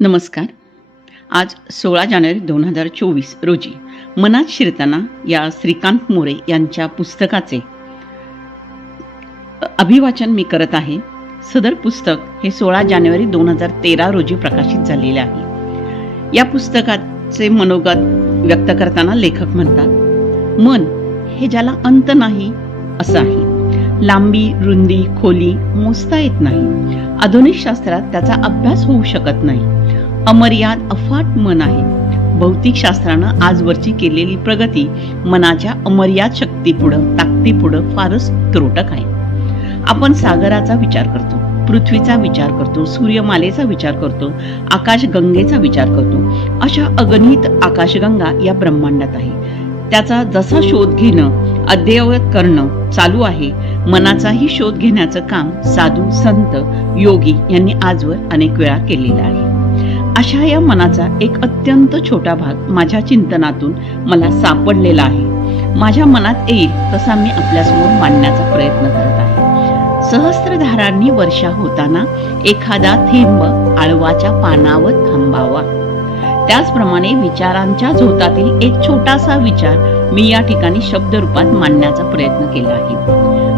नमस्कार. आज 16 जानेवारी 2024 रोजी मनात शिरताना या श्रीकांत मोरे यांच्या पुस्तकाचे अभिवाचन मी करत आहे. सदर पुस्तक हे 16 जानेवारी 2013 रोजी प्रकाशित झालेले आहे. या पुस्तकाचे मनोगत व्यक्त करताना लेखक म्हणतात, मन हे ज्याला अंत नाही असं आहे. लांबी, रुंदी, खोली मोजता येत नाही. आधुनिक शास्त्रात त्याचा अभ्यास होऊ शकत नाही. अमर्याद अफाट मन आहे. भौतिक शास्त्रानं आजवरची केलेली प्रगती मनाच्या अमर्याद शक्तीपुढं, ताकदीपुढं फारच त्रोटक आहे. आपण सागराचा विचार करतो, पृथ्वीचा विचार करतो, सूर्यमालेचा विचार करतो, आकाशगंगेचा विचार करतो. अशा अगणित आकाशगंगा या ब्रह्मांडात आहे. त्याचा जसा शोध घेणं, अद्ययावत करणं चालू आहे, मनाचाही शोध घेण्याचं काम साधू, संत, योगी यांनी आजवर अनेक वेळा केलेलं आहे. अशा या मनाचा एक अत्यंत छोटा भाग माझ्या चिंतनातून मला सापडलेला आहे. माझ्या मनात येईल तसा मी आपल्यासमोर मांडण्याचा प्रयत्न करत आहे. सहस्त्रधारांनी वर्षा होताना एखादा थेंब आळवाच्या पानावर थांबावा, त्याचप्रमाणे विचारांच्या झोतातील एक छोटासा विचार मी या ठिकाणी शब्दरूपात मांडण्याचा प्रयत्न केला आहे.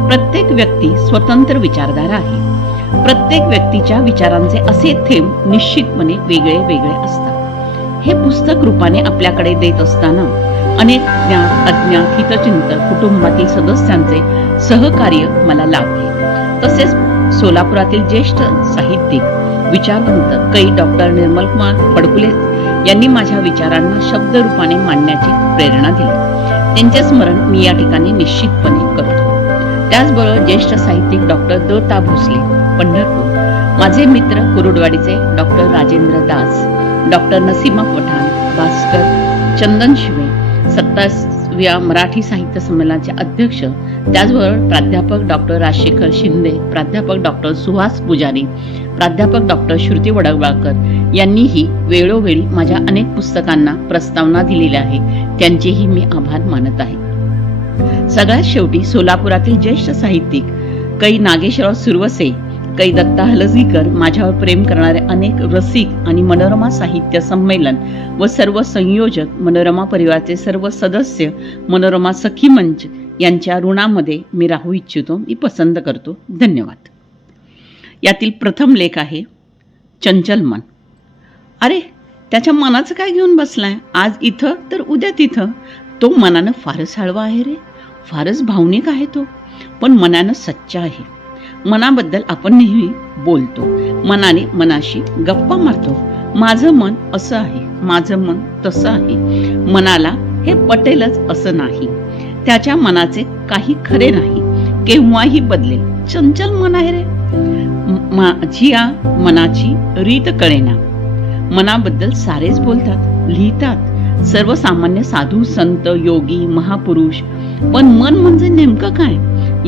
प्रत्येक व्यक्ती स्वतंत्र विचारधारा आहे. प्रत्येक व्यक्तीच्या विचारांचे असे थेंब निश्चितपणे वेगळे वेगळे असतात. हे पुस्तक रूपाने आपल्याकडे देत असताना अनेक ज्ञात, अज्ञात, हितचिंतक, कुटुंबातील सदस्यांचे सहकार्य मला लाभले. तसेच सोलापुरातील ज्येष्ठ साहित्यिक, विचारवंत कै डॉक्टर निर्मलकुमार फडकुले यांनी माझ्या विचारांना शब्दरूपाने मांडण्याची प्रेरणा दिली. त्यांचे स्मरण मी या ठिकाणी निश्चितपणे करतो. त्याचबरोबर ज्येष्ठ साहित्यिक डॉक्टर द. भोसले, पंढरपूर, माझे मित्र कुरुडवाडीचे डॉक्टर राजेंद्र दास, डॉक्टर नसीमा पठाण, भास्कर चंदन शिवे, 27व्या मराठी साहित्य संमेलनाचे अध्यक्ष, त्याचबरोबर प्राध्यापक डॉक्टर राजशेखर शिंदे, प्राध्यापक डॉक्टर सुहास पुजारी, प्राध्यापक डॉक्टर श्रुती वडगावकर यांनीही वेळोवेळी माझ्या अनेक पुस्तकांना प्रस्तावना दिलेल्या आहे. त्यांचेही मी आभार मानत आहे. सगळ्यात शेवटी सोलापुरातील ज्येष्ठ साहित्यिक कै नागेशराव सुरवसे, कै दत्ता हलसगीकर, माझ्यावर प्रेम करणारे अनेक रसिक आणि मनोरमा साहित्य संमेलन व सर्व संयोजक, मनोरमा परिवाराचे सर्व सदस्य, मनोरमा सखी मंच यांच्या ऋणामध्ये मी राहू इच्छितो, मी पसंत करतो. धन्यवाद. यातील प्रथम लेख आहे चंचल मन. अरे, त्याच्या मनाचं काय घेऊन बसलाय? आज इथं तर उद्या तिथं. तो मनानं फारच हळवा आहे रे, फारच भावनिक आहे तो, पण मनानं सच्चा आहे. मनाबद्दल आपण नेहमी बोलतो, मनाने मनाशी गप्पा मारतो. माझं मन असं आहे, माझं मन तसं आहे. मनाला हे पटेलच असं नाही. त्याच्या मनाचे काही खरे नाही, केव्हाही बदलेल. चंचल मन आहे रे. माझी या मनाची रीत कळेना. मनाबद्दल सारेच बोलतात, लिहितात, सर्वसामान्य साधू, संत, योगी, महापुरुष, पण मन म्हणजे नेमकं काय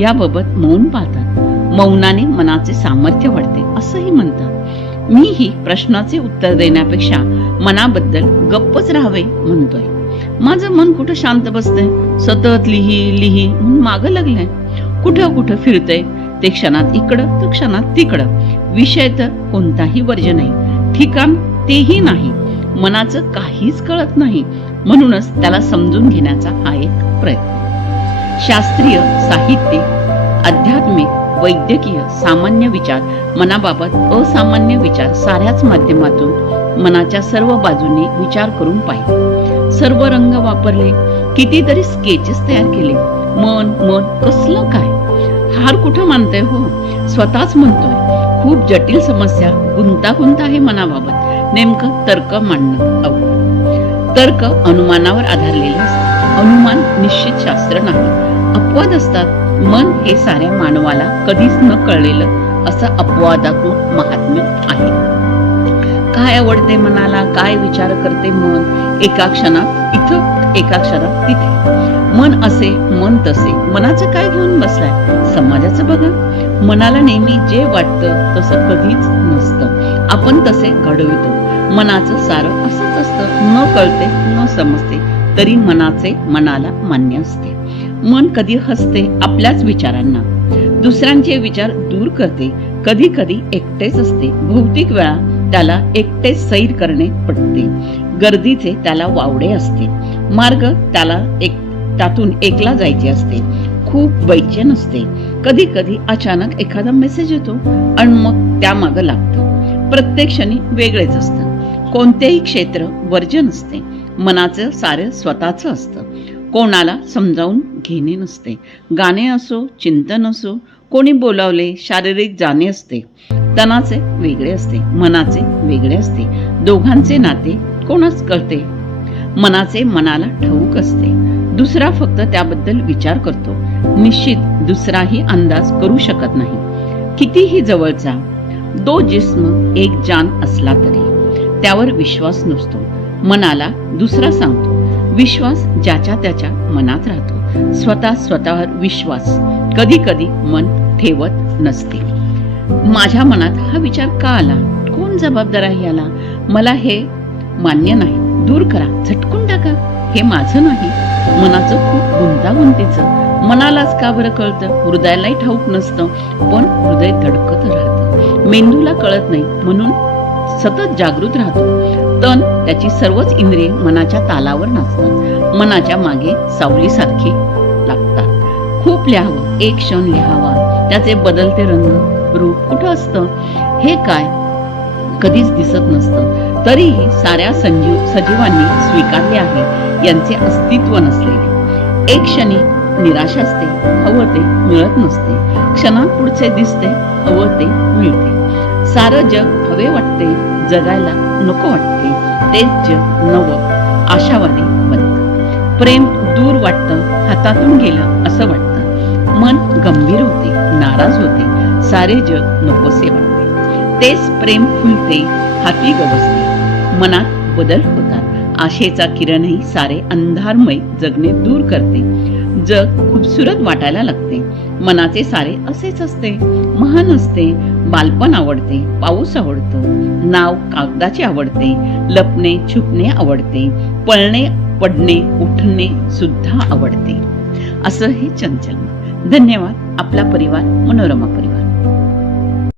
याबाबत मौन पाहतात. मौनाने मनाचे सामर्थ्य वाढते असंही म्हणतात. मीही प्रश्नाचे उत्तर देण्यापेक्षा मनाबद्दल गप्पच राहावे म्हणतोय. माझं मन कुठं शांत बसतंय, सतत लिही म्हणून मागं लागलंय. कुठं कुठं फिरतंय, ते क्षणात इकडं तर क्षणात तिकडं. विषय तर कोणताही वर्ज नाही, ठिकाण तेही नाही. मनाचं काहीच कळत नाही. म्हणूनच त्याला समजून घेण्याचा हा एक प्रयत्न. शास्त्रीय, साहित्यिक, आध्यात्मिक, वैद्यकीय, सामान्य विचार, मनाबाबत असामान्य विचार, साऱ्याच माध्यमातून मनाच्या सर्व बाजूंनी विचार करून पाहिले. सर्व रंग वापरले, कितीतरी स्केचेस तयार केले. मन कसलं काय? हार कुठं मानतोय हो? स्वतःच म्हणतोय. खूप जटिल समस्या, गुंतागुंत आहे मनाबाबत. नेमकं तर्क मांडणं अवघड. तर्क अनुमानावर आधारलेले असतात. अनुमान निश्चित शास्त्र नाही, अपवाद असतात. मन हे साऱ्या मानवाला कधीच न कळलेलं असं अपवादात्मक महात्म्य आहे. काय आवडते मनाला, काय विचार करते मन, एका क्षणात इथं, एका क्षणात तिथे. मन असे, मन तसे. मनाचं काय घेऊन बसलाय? समाजाचं बघा. मनाला नेहमी जे वाटतं तसं कधीच नसतं. आपण तसे घडवितो. मनाचं सारं असंच असतं. न कळते, न समजते, तरी मनाचे मनाला मान्य असते. मन कधी हसते आपल्याच विचारांना, दुसऱ्यांचे विचार दूर करते. कधी कधी एकटेच असते. बहुतेक वेळा त्याला एकटे सैर करणे पडते. गर्दीचे त्याला वावडे असते. मार्ग त्याला त्यातून एकला जायचे असते. खूप बैचेन असते. कधी कधी अचानक एखादा मेसेज येतो आणि मग त्यामागं लागतं. प्रत्येक क्षणी वेगळेच असतं. कोणतेही क्षेत्र वर्ज्य नसते. मनाचं सारं स्वतःचं असतं. कोणाला समजावून घेणे नसते. गाणे असो, चिंतन असो, कोणी बोलावले, शारीरिक जाणे असते. तनाचे वेगळे असते, मनाचे वेगळे असते. दोघांचे नाते कोणाच कळते? मनाचे मनाला ठाऊक असते. दुसरा फक्त त्याबद्दल विचार करतो. निश्चित दुसराही अंदाज करू शकत नाही. कितीही जवळचा दो जिस्म एक जान असला तरी त्यावर विश्वास नसतो. मनाला दुसरा सांगतो. विश्वास ज्याच्या त्याच्या मनात राहतो. स्वतःवर विश्वास कधी कधी मन ठेवत नसते. माझ्या मनात हा विचार का आला? कोण जबाबदार आहे याला? मला हे मान्य नाही. दूर करा, झटकून टाका. हे माझं नाही. मनाचं खूप गुंतागुंतीचं. मनालाच का बरं कळतं? हृदयालाही ठाऊक नसतं, पण हृदय धडकत राहतं. मेंदूला कळत नाही, म्हणून सतत जागृत राहतो. तन त्याची सर्वच इंद्रिये मनाच्या तालावर नाचतात. मनाच्या मागे सावलीसारखी लागतात. खूप लिहावं, एक क्षण लिहावा. त्याचे बदलते रंग, रूप कुठं असतं? हे काय कधीच दिसत नसतं. तरीही साऱ्या सजीवांनी स्वीकारले आहे यांचे अस्तित्व नसलेले. एक क्षणी निराशा असते, हवं ते मिळत नसते. क्षणापुढचे दिसते, हवं ते मिळते. सारं जग हवे वाटते, जगायला नको वाटते. तेच जग नवं आशावादी बनतं. प्रेम दूर वाटतं, हातातून गेलं असं वाटतं. मन गंभीर होते, नाराज होते. सारे जग नकोसे वाटते. तेच प्रेम फुलते, हाती गवसते. मनात बदल होतात. आशेचा किरणही सारे अंधारमय जगणे दूर करते. जग खूपसुरत वाटायला लागते. मनाचे सारे असेच असते. महान असते. बालपण आवडते, पाऊस आवडतो, नाव कागदाचे आवडते, लपणे छुपणे आवडते, पळणे पडणे उठणे सुद्धा आवडते. असं हे चंचल. धन्यवाद. आपला परिवार, मनोरमा परिवार.